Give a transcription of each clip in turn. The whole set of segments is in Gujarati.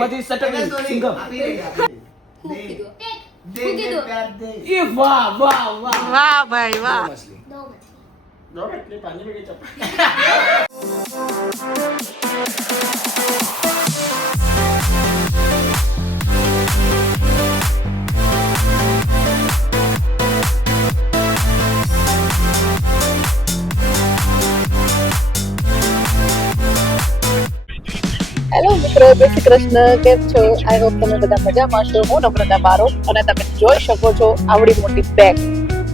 મધી સટકી સિંગમ એ વાહ વાહ વાહ વાહ ભાઈ વાહ दो मछली पानी में चप હેલો મિત્રો, જય શ્રી કૃષ્ણ. કેમ છો? આઈ હોપ તમે બધા મજામાં છો. હું નમ્રતા બારો અને તમે જોઈ શકો છો આવડી મોટી બેગ.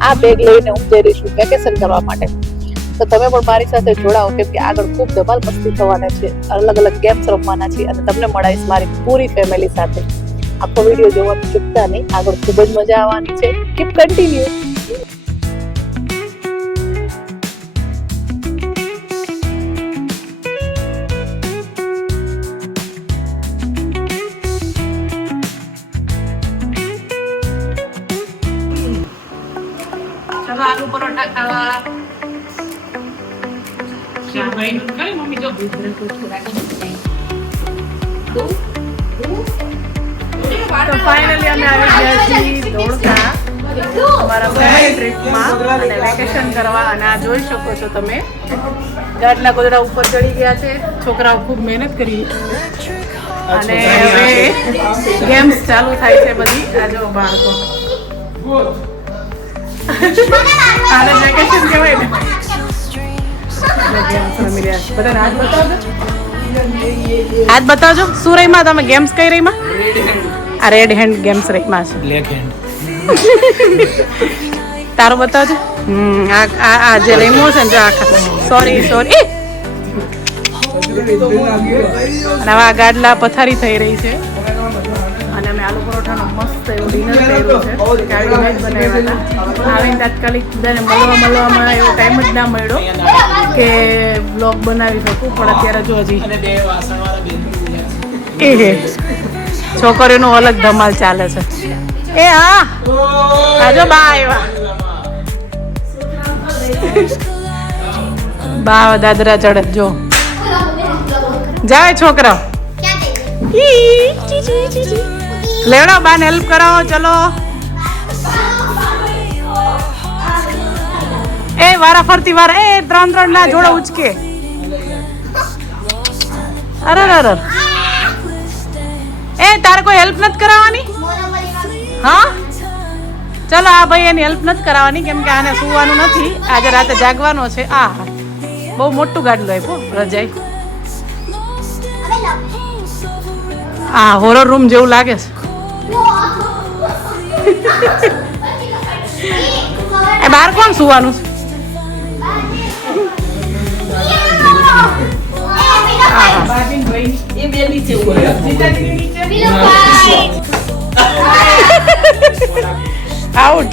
આ બેગ લઈને હું જઈ રહી છું વેકેશન કરવા માટે. તો તમે પણ મારી સાથે જોડાઓ, કેમ કે આગળ ખૂબ ધમાલ મસ્તી થવાના છે, અલગ અલગ ગેમ્સ રમવાના છે અને તમને મળાઈશ મારી પૂરી ફેમિલી સાથે. આખો વિડીયો જોવાનું ચૂકતા નહીં, આગળ ખૂબ જ મજા આવવાની છે. Keep continue. ચલો આલુ પરોઠા ખાવા. મમ્મી જો તો ફાઇનલી અમે આવી ગયા છીએ ધોળકા અમારા ફેમિલી ટ્રીપમાં અને વેકેશન કરવા. અને આ જોઈ શકો છો તમે, ગાડલા ગોદડા ઉપર ચડી ગયા છે. છોકરાઓ ખૂબ મહેનત કરી અને હવે ગેમ્સ ચાલુ થાય છે બધી. આ જો બાળકો આને વેકેશન કહેવાય ને. હાથ બતાવજો. શું રહીમાં તમે ગેમ્સ કઈ રહીમાં? આ રેડ હેન્ડ ગેમ્સ રહીમાં છે. બ્લેક હેન્ડ તારો બતાવજો. આ જે રહીમો છે ને જો આખા સોરી સોરી. અને આ ગાડલા પથારી થઈ રહી છે અને અમે આલુ પરોઠાનો મસ્ત એવો ડિનર કર્યો છે. બનાવ્યા હતા. આવીને તાત્કાલિક બધાને મળવામાં એવો ટાઈમ જ ના મળ્યો કે બ્લોગ બનાવી શકું, પણ અત્યારે જો હજી એ છોકરીઓનો અલગ ધમાલ ચાલે છે. એ હા આજો બા આવ્યા. બા દાદરા ચડે જો જાય છોકરા. લેવડો બાને હેલ્પ કરાવો. ચલો એ વારા ફરતી વાર. એ ત્રણ ત્રણ ના જોડો ઉચકે. અરે અરે એ તારે કોઈ હેલ્પ નથી કરાવવાની? હા ચલો આ ભાઈ એની હેલ્પ નથી કરાવવાની, કેમ કે આને સુવાનું નથી, આજે રાતે જાગવાનો છે. આ બહુ મોટું ગાડલું આપ્યું રજાઈ. આ હોરર રૂમ જેવું લાગે છે. એ બહાર કોણ સુવાનું છે? આઉટ.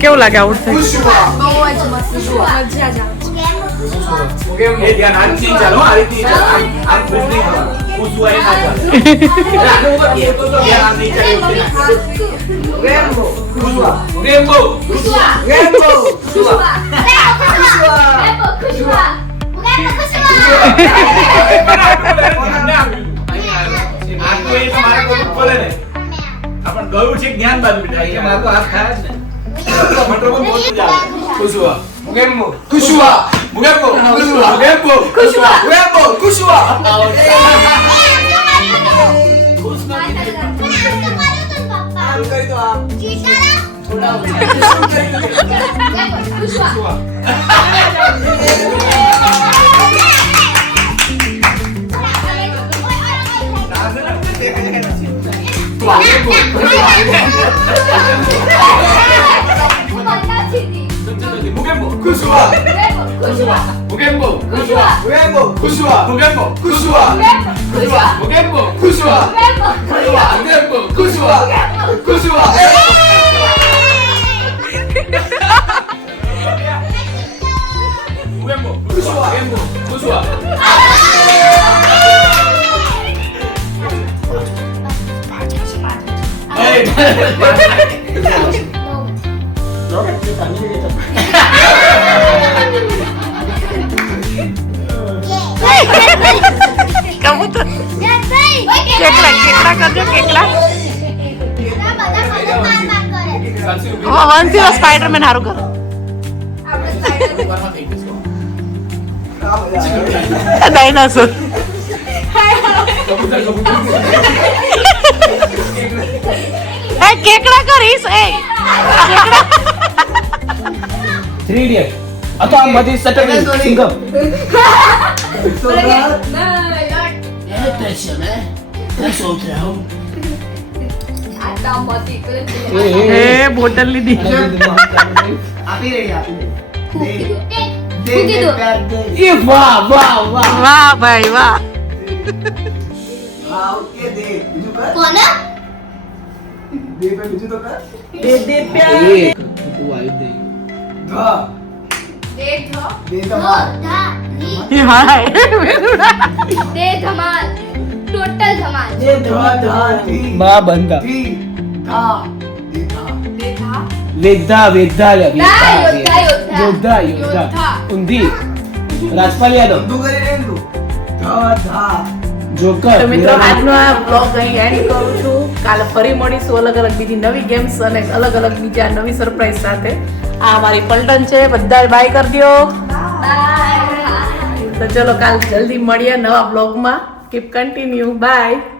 કેવું લાગે આઉટ થાય? ગયું છે જ્ઞાન બાજુ મારો હાથ ખાયા જ ને. ખુશવા મુગેમ્બો ખુશવા મુગેમ્બો ખુશવા મુગેમ્બો ખુશવા મુગેમ્બો ખુશવા કરી દો આપ થોડા ખુશવા Mugembo, Kusua, Mugembo, Kusua, Mugembo, Kusua, Mugembo, Kusua, Mugembo, Kusua, Mugembo, Kusua, Kusua. Mugembo, Kusua, Mugembo, Kusua. કબૂતર કેકડા કરજો કેકડા હંસી સ્પાઈડરમેન હારું કરો ડાયનાસોર કેકડા કરીશ એ 3 ઇડિયટ અતો આ મધી સટકે સિંગમ એ બોટલ લીધી એ વાહ વાહ વાહ વાહ ભાઈ વાહ વેધા વેધા યોદ્ધા યોદ્ધા ઊંધી રાજપાલ યાદવ જોકર તો મિત્રો આજનો આ બ્લોગ અહીં એન્ડ કરું છું કાલે ફરી મળીશું અલગ અલગ બીજી નવી ગેમ્સ અને અલગ અલગ બીજા નવી સરપ્રાઈઝ સાથે આ અમારી પલટન છે બધા બાય કરી દો તો ચલો કાલ જલ્દી મળીએ નવા બ્લોગમાં કીપ કન્ટિન્યુ બાય